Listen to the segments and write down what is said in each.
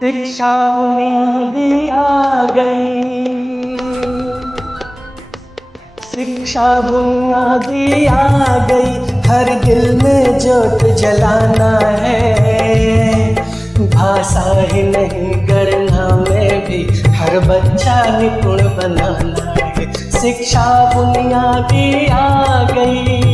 शिक्षा बुनियादी आ गई, शिक्षा बुनियादी आ गई, हर दिल में ज्योत जलाना है, भाषा ही नहीं गणना में भी हर बच्चा निपुण बनाना है, शिक्षा बुनियादी आ गई।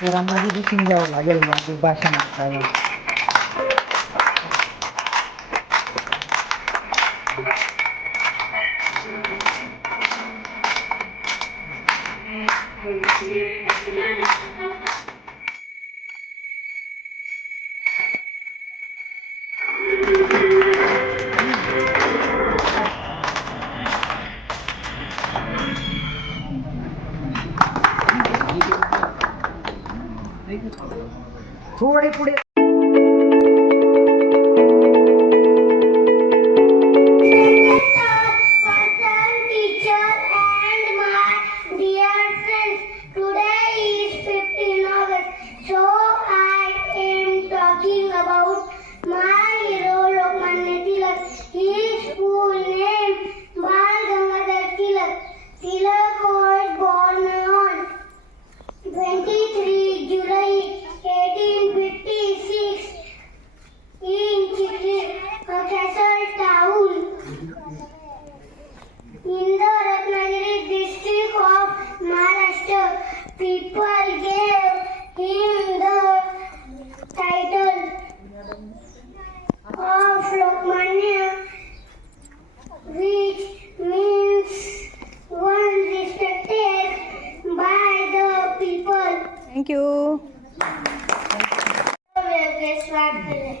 पोरांमध्ये दिसून घ्यावं लागेल माझी भाषा मागताना. थोडे पुढे people gave him the title of Lokmanya, which means one respected by the people. Thank you. वेगळे स्वाद दिले.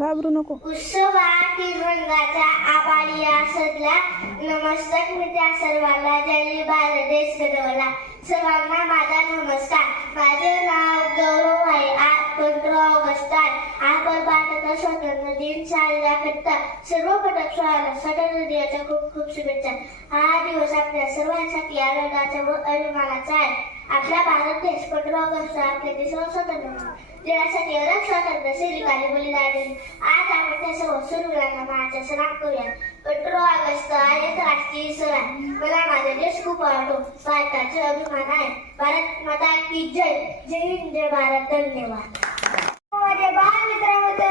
घाबरू नको. उत्सवातील रंगाचा आबाळी या सजला, नमस्तक मी त्या सर्वांना ज्यांनी भारत देश घडवला. सर्वांना माझा नमस्कार. माझे नाव गौरव आहे. आज 15 ऑगस्ट आहे. आपण भारताचा स्वातंत्र्य दिन साजरा करतात. सर्व पटक सोहळ्याला स्वातंत्र्य दिनाच्या खूप खूप शुभेच्छा. हा दिवस आपल्या सर्वांसाठी आनंदाचा व अभिमानाचा आहे. आपला भारत देश 15 ऑगस्ट आपल्या देशाला स्वातंत्र्य देण्यासाठी अनेक स्वातंत्र्य सैनिकांनी बलिदान दिले. आज आपण त्या सर्व शूरवीरांना मानाचा सन्मान करूया. 15 ऑगस्ट हा एक राष्ट्रीय सण आहे. मला माझा देश खूप आवडतो. भारताचे अभिमान आहे. भारत माता की जय. जय हिंद, जय भारत. धन्यवाद. माझे बालमित्रांनो,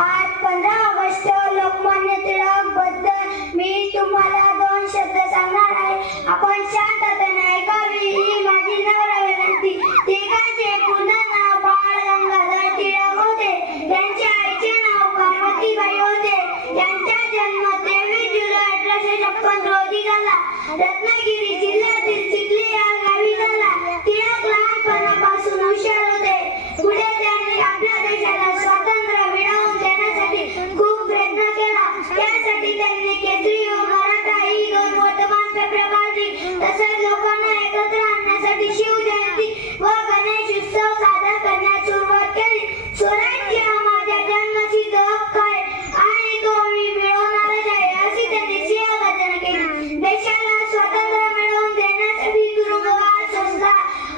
आज 15 ऑगस्ट लोकमान्य टिळक बद्दल मी तुम्हाला 2 शब्द सांगणार आहे. आपण शांततेने ऐकावी ही माझी नम्र विनंती. टिळकांचे पूर्ण नाव बाळ गंगाधर टिळक होते. त्यांच्या आईचे नाव पार्वतीबाई होते. त्यांचा जन्म 23 जुलै 1856 रोजी झाला. रत्नागिरी जिल्ह्यातील चिखली या गावी झाला. टिळक लहानपणापासून हुशार होते. पुढे त्यांनी आपल्या देशाला स्वातंत्र्य मिळवून देण्यासाठी खूप प्रयत्न केला. त्यासाठी त्यांनी केसरी व मराठा ही 2 वर्तमानपत्रे काढली. तसेच लोकांना एकत्र आणण्यासाठी शिवजयंती व गणेश उत्सव साजरा करण्यास सुरुवात केली. स्वराज्य हा माझ्या जन्मसिद्ध हक्क आहे आणि तो मी मिळवणारच आहे, अशी त्यांनी सिंहगर्जना केली. देशाला स्वातंत्र्य मिळवून देण्यासाठी तुरुंगवास सोसला.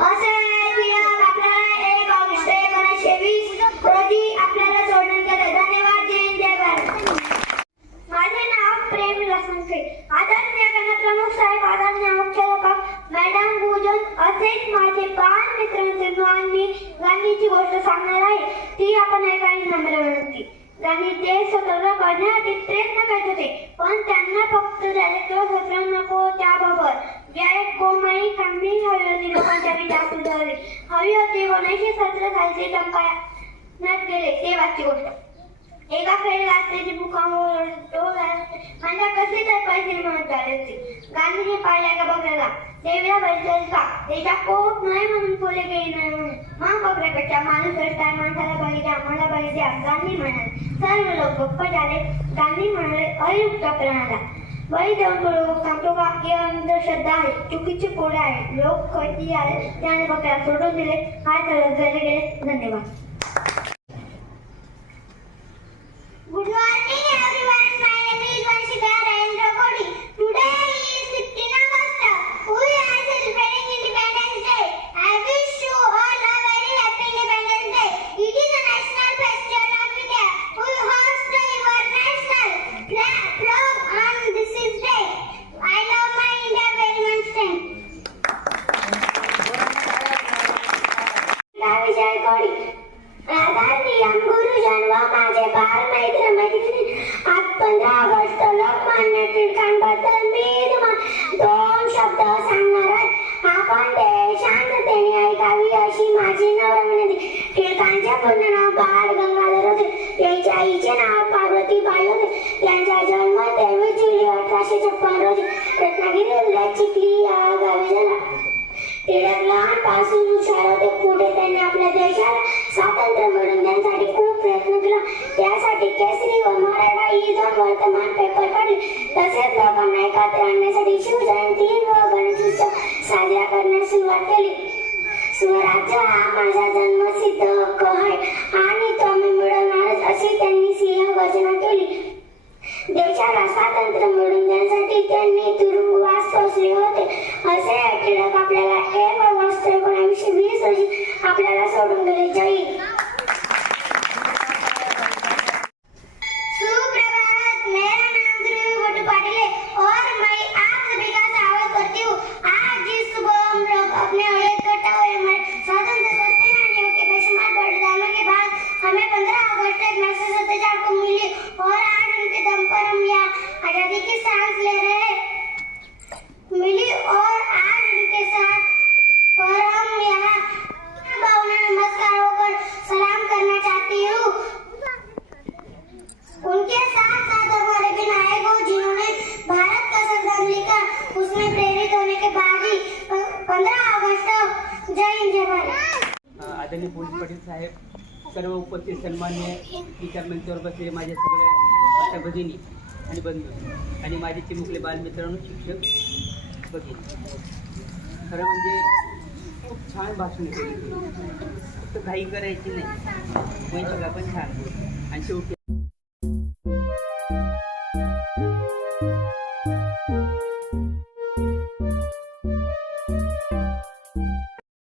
असे टिळक आपल्याला 1 ऑगस्ट 1920 रोजी आपल्याला सोडून गेले. धन्यवाद. जय हिंद, जय भारत. माझे नाव प्रेम लसंके. आदरणीय गणप्रमुख साहेब, आदरणीय मुख्याध्यापक मॅडम भूजन, असेच माझे बालमित्रांचे मी गांधीची गोष्ट सांगणार आहे. ती आपण ऐकायला नम्र विनंती. गांधी देश स्वतंत्र करण्यासाठी प्रयत्न करत होते, पण त्यांना फक्त राजकीय सत्र नको त्याबाबत ज्या गोमाई कामगिरी हवी होती. लोकांच्या विचार सुधारले हवी होती. 1917 सालचे चंपारणात गेले तेव्हाची गोष्ट. एका खेळीला असलेली भूकंपावर माझ्या कसले तर पैसे म्हणत झाले होते. गांधीने पाहिल्या का बघायला देवीला बघितलं का त्याच्या कोप नाही म्हणून फुले गेली नाही म्हणून मग बघण्यापेक्षा माणूस रस्त्यावर माणसाला बघितल्या मला बघितल्या. गांधी म्हणाले. सर्व लोक गप्प झाले. गांधी म्हणाले अयुक्त प्राणाला बळी देऊन तो लोक सांगतो का की अंधश्रद्धा आहे, चुकीचे कोडे आहे. लोक कधी आले त्याने बघायला सोडून दिले. काय चालत झाले गेले. धन्यवाद. Good morning everyone. My name is Vanshika Rajendra Kodi. Today is 15 August. We are celebrating Independence Day. I wish you all a very happy Independence Day. It is a national festival of India. We host our national flag on this day. I love my India very much. Vijay Kodi. आदरणीय गुरुजन व माझे बालमित्र मैत्रिणी, आज 15 August Lokmanya टिळकांबद्दल मी तुम्हाला 2 शब्द सांगणार आहे. आपण ते शांततेने ऐकावी अशी माझी नम्र विनंती. टिळकांचे पूर्ण नाव बाळ गंगाधर होते. त्यांच्या आईचे नाव पार्वतीबाई होते. त्यांचा जन्म 23 जुलै 1856 रोजी रत्नागिरी जिल्ह्यात चिखली या गावी झाला. टिळक लहानपासून हुशार होते. पुढे त्यांनी आपल्या देशाला स्वातंत्र्य मिळवून देण्यासाठी खूप प्रयत्न केला. त्यासाठी केसरी व मराठा ही 2 वर्तमान पेपर काढले. तसेच लोकांना एकत्र आणण्यासाठी शिवजयंती व गणेश उत्सव साजरा करण्यास सुरुवात केली. स्वराज्य हा माझा जन्मसिद्ध हक्क आहे आणि तो मी मिळवणारच, अशी त्यांनी सिंहगर्जना केली. देशाला स्वातंत्र्य मिळवून देण्यासाठी त्यांनी तुरुंगवास सोसले होते. असे टिळक आपल्याला 1 ऑगस्ट 1920 रोजी आपल्याला सोडून गेले. जय हिंद. सुप्रभात. मेरा नाम ध्रुव गोटू पाटिल है और मैं आप सभी का स्वागत करती हूँ. आज जिस सुबह हम लोग अपने इकट्ठा हुए हमारे स्वतंत्रता सेनानियों के बेशुमार बलिदानों के बाद हमें 15 अगस्त 1947 को मिली और आज उनके दम पर हम यहाँ आजादी की सांस ले रहे हैं. मिली और आज उनके साथ महाराष्ट्र जय हिंद जय भारत. आदरणीय पोलीस पाटील साहेब, सर्व उपस्थित सन्मान्य विचार मंचावर बसलेले माझ्या सगळ्या माता भगिनी आणि बंधू आणि माझे चिमुकले बालमित्रांनो, शिक्षक भगिनी, खरं म्हणजे खूप छान भाषण केली. फक्त घाई करायची नाही, वैशिका पण छान आणि शेवटी